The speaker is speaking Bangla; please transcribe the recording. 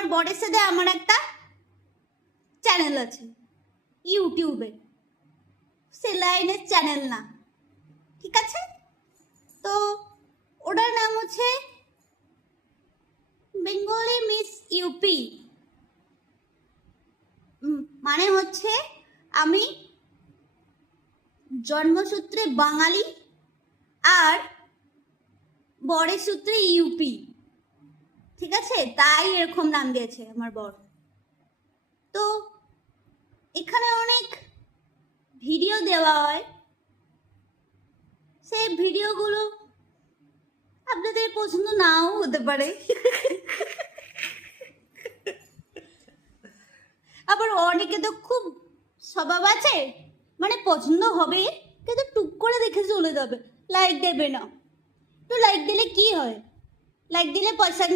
আমার বরের সাথে আমার একটা চ্যানেল আছে ইউটিউবে, সেলাইনের চ্যানেল না, ঠিক আছে? তো ওটার নাম হচ্ছে বেঙ্গলি মিস ইউপি। মানে হচ্ছে আমি জন্মসূত্রে বাঙালি আর বরের সূত্রে ইউপি, ঠিক আছে? তাই এরকম নাম দিয়েছে আমার বর। তো এখানে অনেক ভিডিও দেওয়া হয়, সেই ভিডিওগুলো আপনাদের পছন্দ নাও হতে পারে, আবার অনেকে তো খুব স্বভাব আছে, মানে পছন্দ হবে কিন্তু টুক করে দেখে চলে যাবে, লাইক দেবে না। তো লাইক দিলে কি হয়? লাইক দিলে পয়সা